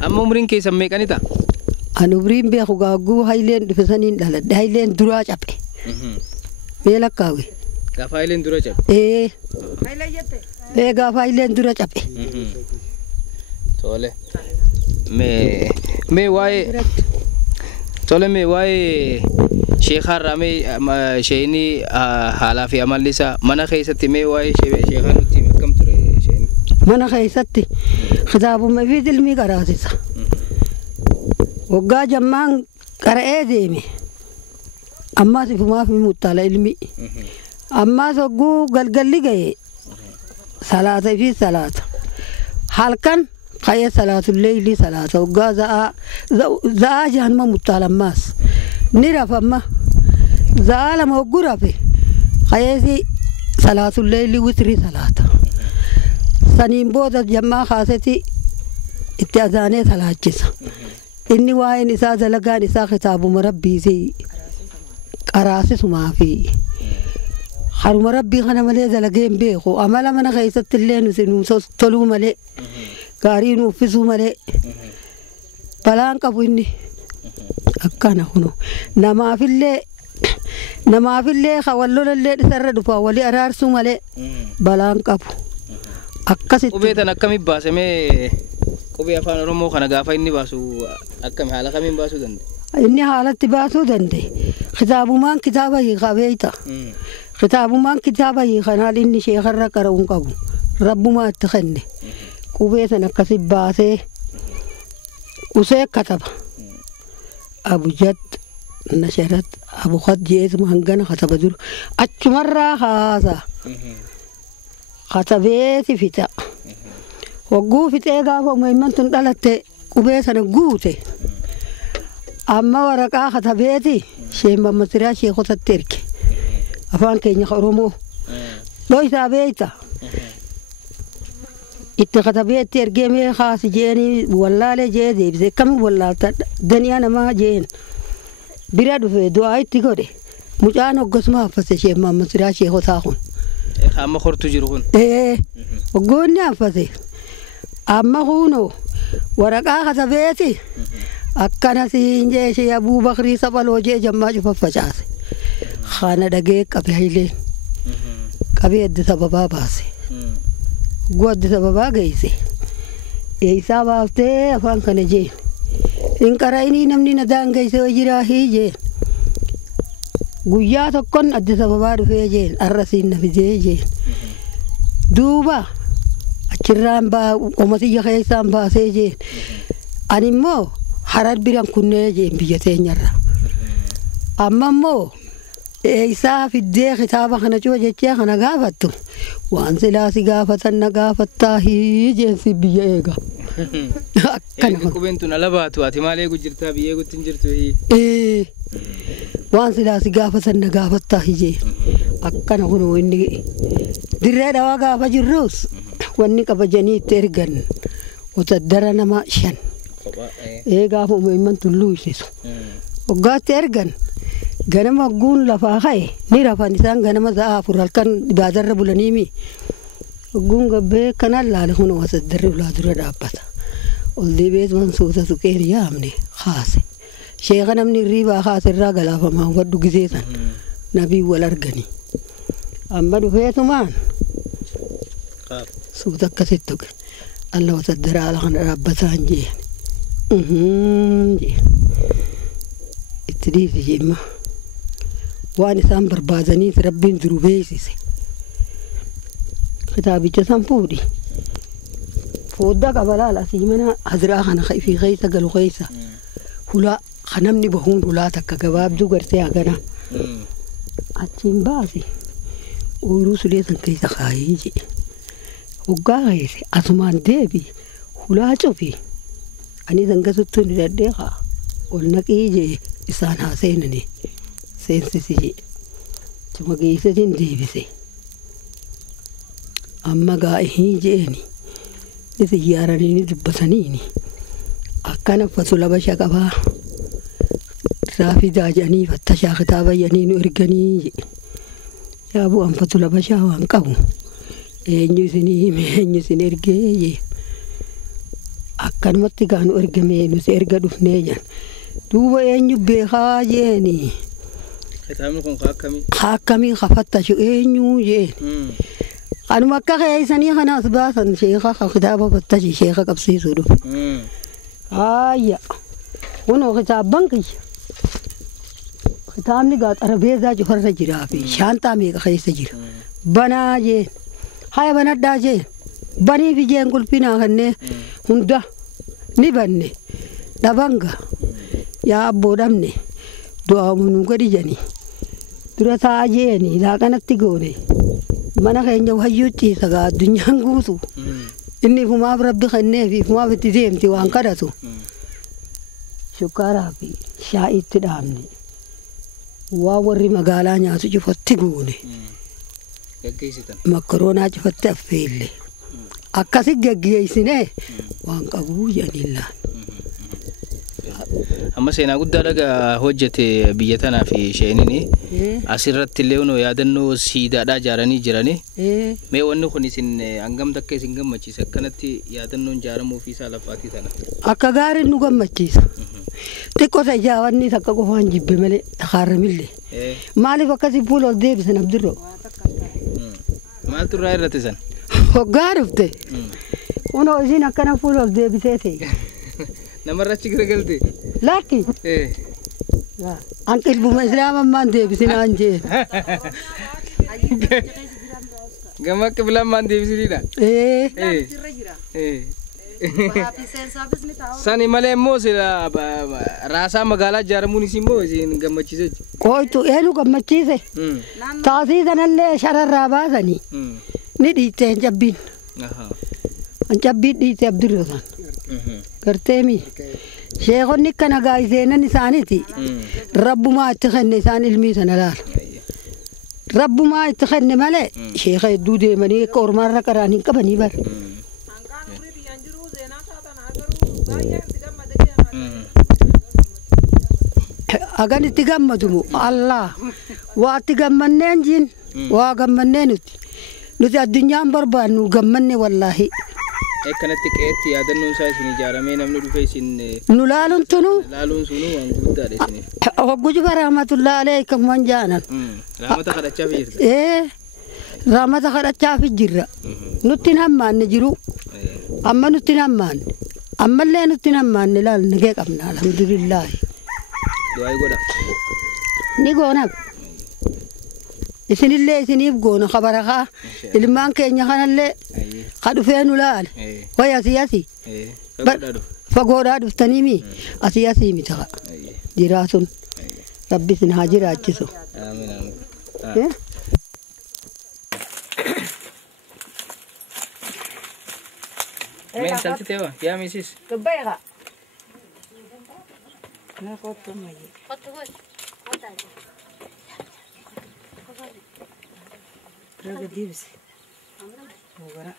amma umriin keessan meeqanita? Ani umriin beeku gaaguu haileen dhufesaniin dhaladhe haileen duraa cabe. Mee lakkaawe? Gaafa haileen dura cabe? Gaafa haileen dura cabe. Tole. Mee waa'ee tole mee waa'ee sheekharraa mee sheeni haalaa fi amalli isaa mana keessatti mee waa'ee sheekhaa nutti akkam ture sheeni? Mana keessatti kitaabuma fi ilmii qaraasisa. Waggaa jammaan qara'ee deeme. Ammaas ifumaaf muttaala ilmi. Ammaas hogguu galgalli ga'e salaata fi salaata. Halkan ka'ee salaatullee illee salaata. Waggaa za'aa jahanuma muttaala ammaas. Ni rafamma. Za'aa lama hogguu rafe. Ka'eesi salaatullee illee witrii salaata. Saniin booda jammaa kaaseti itti azaanee salaachisa. Inni waa'een isaa dalagaan isaa kitaabuma rabbiisii qaraasisumaa fi haruma rabbii kana malee dalageen beeku amala mana keessatti illee nuti toluu malee gaarii nu uffisuu malee balaan qabu inni akkana kunu namaafillee hawallolallee dhisarra dhufa walii araarsuu malee balaan qabu akkasitti. Qubee tan akkamiin baasamee qubee afaan Oromoo kana gaafa inni baasu akkam haala kamiin baasuu danda'e? Inni haalatti baasuu danda'e. Kitaabumaan kitaaba hiikaa beeyta. Kitaabumaan kitaaba hiikanaan inni sheekarra qara'uun qabu. Rabbumaa itti kenne. Qubee san akkasi baasee usee kataba. Abujad nasharat abuqat jeesuma hangana kataba jiru. Achumarraa haasa. Katabeeti fita. Wagguu fixee gaafa muhimmantuun dhalatte qubee sana guute. Amma waraqaa katabeeti sheen Mammasiraa sheekotatti erge. Afaan keenya Oromoo. Dhoysaa beeyta. Itti katabeetti ergee mee haasi jeeni wallaalee jee deebise. Kam wallaalta daniyaa namaa jeen. Bira dhufe du'aa itti godhe. Mucaan hoggasuma haffase sheen Mammasiraa sheekotaa kun. Amma hortu jiru kun. Hoggoonni haffase. Amma kuno waraqaa katabeeti akkana siin jee shee Abuubakrii Saphaloo jee jammaa cufa facaase. Kana dhagee qabe haileen. Qabee Addis Ababaa baase. Guu Addis Ababaa geesse. Eeysaa baaftee afaan kana jeen. Hin qara'inii namni na daangeessee jiraa jeen. Guyyaa tokkoon Addis Ababaa dhufee jeen arrasiin na fidee jeen. Duuba achirraan qomatiyya keessaan baasee jeen. Ani immoo harar biran kunnee jeen biyya teenyarra. Amma immoo eeysaa fiddee kitaaba kana cufa jechee kana gaafattu waan silaasi gaafatan na gaafattaa jeensi biyya eega. Akkana kun. Qubeen tun ala baatu ati maal eegu jirtaa biyya eegutti hin jirtu? Waan silaasi gaafatan na gaafattaa jeen. Akkana kun inni dirree dhawaa gaafa jirrus wanni qabajanii itti ergan wataddara nama 5. Gaafa muhimmantuun luusisu. Waggaatti ergan ganama guun lafaa ka'e ni rafan isaan ganama sa'a 4 halkan ibaadarra bulaniimi. Guun gabbee kanaan laale kun wataddarri ulaa dura dhaabbata. Ol deebi'ees mansuuta suqeen yaamne haase. Sheeka namni riibaa haase irraa galaafamaa waddu giseesan nabii wal arganii. Amma dhufeetumaan suuta akkasitti tuqe. Alla wataddara ala kana dhaabbataan jeen. Itti dhiisi jemma. Waan isaan barbaadaniif rabbiin jiru beeksise. Kitaabicha san fuudhi. Fooddaa qabalaala asii mana hadiraa kana fi keessa galu keessa. Hulaa kanamni bahuun hulaa takka gabaabduu gartee hagana. Achiin baasi. Ooluu sulee san keessa kaayee jee. Waggaa keessa asumaan deebi. Hulaa cufi. Ani zangasuttuu ni daddeeqa. Ol naqii jee isaan haa seenani. Seensisi jee. Cuma geessatiin deebise. Amma gaa'ihii jeeni. Ni xiyyaaranii ni dubbataniini. Akkana uffatu labasha qabaa. Raafii daajanii fattashaa kitaabayyanii nu erganii jee. Yaa bu'aan fatu labashaa waan qabu. Eenyu isinii hime eenyu isin ergee jee. akkanumatti gaanu ergamee nuti erga dhufnee jan duuba eenyu beekaa jeeni kitaabni kun akkamii kafattashu eenyu jeen kanuma akka keessanii kanaas baasan sheeka kitaaba fattashi sheeka qabsiisuu dhufe ayya kunoo kitaaban kiyya kitaabni gaa xarabeezaa cufarra jiraa fi shaantaa meeqa keessa jira banaa jeen haya banadhaa jeen banii fi jeen qulfinaa kanneen hunda ni banne dhabanga yaa abboo dhabne du'aamu nu gadi janii dura taa'aa jeeni laaqanatti goone mana keenya wayyuutti sagaa addunyaan guutu inni fumaaf rabbi kennee fi fumaaf itti deemti waan kadhatu shukkaaraa fi shaa'iitti dhaabne waa warri magaalaa nyaatu cufatti goone makkaroonaa cufatti affeelle akkasi geggeessinee waan qabuu jedhanillaan. Amma seenaa guddaa dhagaa hojjete biyya tanaa fi isheenini asirratti illee unoo yaadannoo siidaadhaa ijaaranii jirani mee wanni kun isin hangam takka isin gammachiisa akkanatti yaadannoon ijaaramuu fi isaa lafaatii tana akka gaariin nu gammachiisa xiqqoo ta'e ijaawanni takka qofaan jibbe malee takaaramillee maaliif akkasii fuula ol deebisan abdirroo maaltu irraa irratti san hoggaa dhufte unoo isin akkana fuula ol deebisee ta'e namarrachi garagaltee laki angkel buma Islam man deebisin anje gamak bilang man deebisinida sani male mo sila rasa magala jaramuni simbo isin gammachiise koytu elu gammachiise taasi danalle shararra baasani ni dhiite jabbin jabbin dhiite abdurrahman garteemi sheekonni kana gaayiseenan isaaniti rabbumaa itti kenne isaan ilmii sana laala rabbumaa itti kenne malee sheeka hedduu deemanii akka ormaarra qaraan hin qabanii bar agan itti gammadumu allah waa itti gammanneen jin waa gammannee nuti addunyaan barbaannu gammanne wallaahi kanatti qeetti yaadannoon isaa isin ijaaramee namni dhufe isin nu laaluun sunu waan guddaadha isin hogguju rahmatullahi alaykum man jaanan rahmata kadhachaaf jirta rahmata kadhachaaf jirra nutti hammaanne jiru amma nutti hammaanne ammallee nutti hammaanne laal nagee qabna alhamdulillah du'aa godha ni goona isinillee isiniif goona khabarakaa ilmaan keenya kanallee kadhufeenu laal way asiyasi fagoodhaa dhuftaniimi asiyasii mitaqa jiraatun rabbi isin haa jiraachisu men salti tewa ya misis kebayaka Raga dibs. Mogara.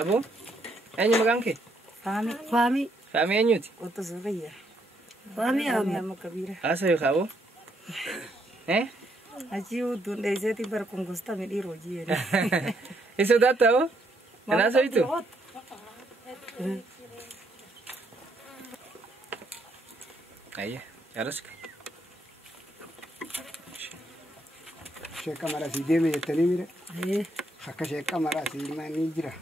Abu? Enyu magangke? Fami enyuti? Oto Zuriya. Fami amma kabira. Asa yo kabo? Ajiu dunde zeti bar kongusta me di roji ene. Eso data o? Anaso itu? Ayah, harus ke? Sheekha marasii deeme jettanii mire akka sheekha marasii manii jira.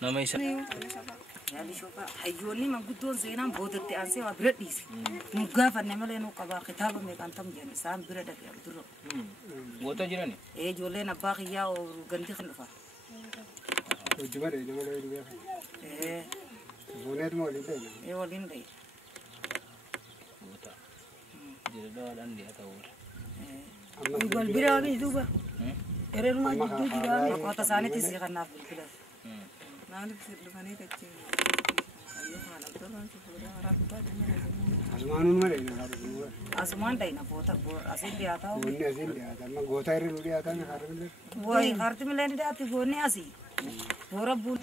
Nama isa. Hayyoonni manguddoon seenaan boodatti aansee waa bira dhiise. Nu gaafanne malee nu qabaa kitaaba meeqaan tam jedhan isaan bira dhaqee abdurra. Goota jirani? Ijoolleen abbaa kiyyaa gandi kan dhufa. Hojii bare nama lolii beekan. Buuneet moo waliin ta'e? Waliin ta'e. Jilbaadhaan dhiyaata oolu. Wal biraa mi duuba. Ereeruma jidduu jiraa mi. Qoota isaaniitti si kanaaf bilbila. Asumaanuma malee asumaan ta'e na boota asiin dhiyaataa. Boonni asiin dhiyaata. Amma goota irra nu dhiyaataa mi harri millee? Woy harti millee ni dhiyaatti boonni asii. Boora buun.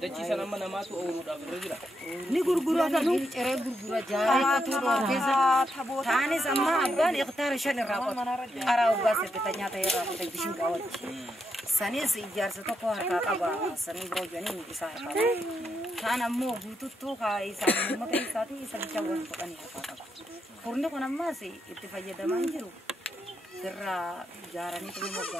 Dachi sana mana matu orang udah berjula. Ni gurgura tanu cere gurgura jara tu roheza thane sama abban ikhtar shal rabat ara ubas betanya ta yara ta bishin gawat sani se jar se to ko harka aba sani bro jani ni bisa harka thana mo butu to ka isa mo ta isa ti isa chawan to kani harka kurno kona ma se ittifaqiyya da manjiru sirra jarani to mo ga